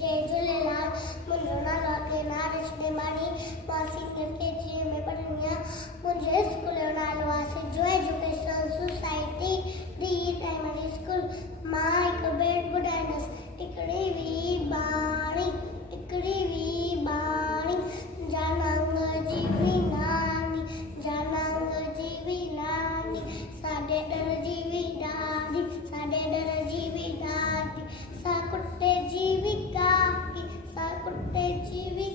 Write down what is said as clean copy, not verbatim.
जय झूलेलाल। मुंहिंजो नालो अथेना रश्मि मानी। मां सीनियर KG में पढ़ंदी आहियां। मुंहिंजे स्कूल जो नालो आहे सिजो एजुकेशनल सोसाइटी डी प्राइमरी स्कूल। मां हिकु बेट ॿुधाईंदसि। हिकिड़ी हुई बाणी जानंग जी हुई नानी, जानंग जी हुई नानी, साढे डर जी हुई ॾाॾी, साढे डर जी हुई ॾाॾी, सा कुटे जी हुई काकी, सा कुटे जी हुई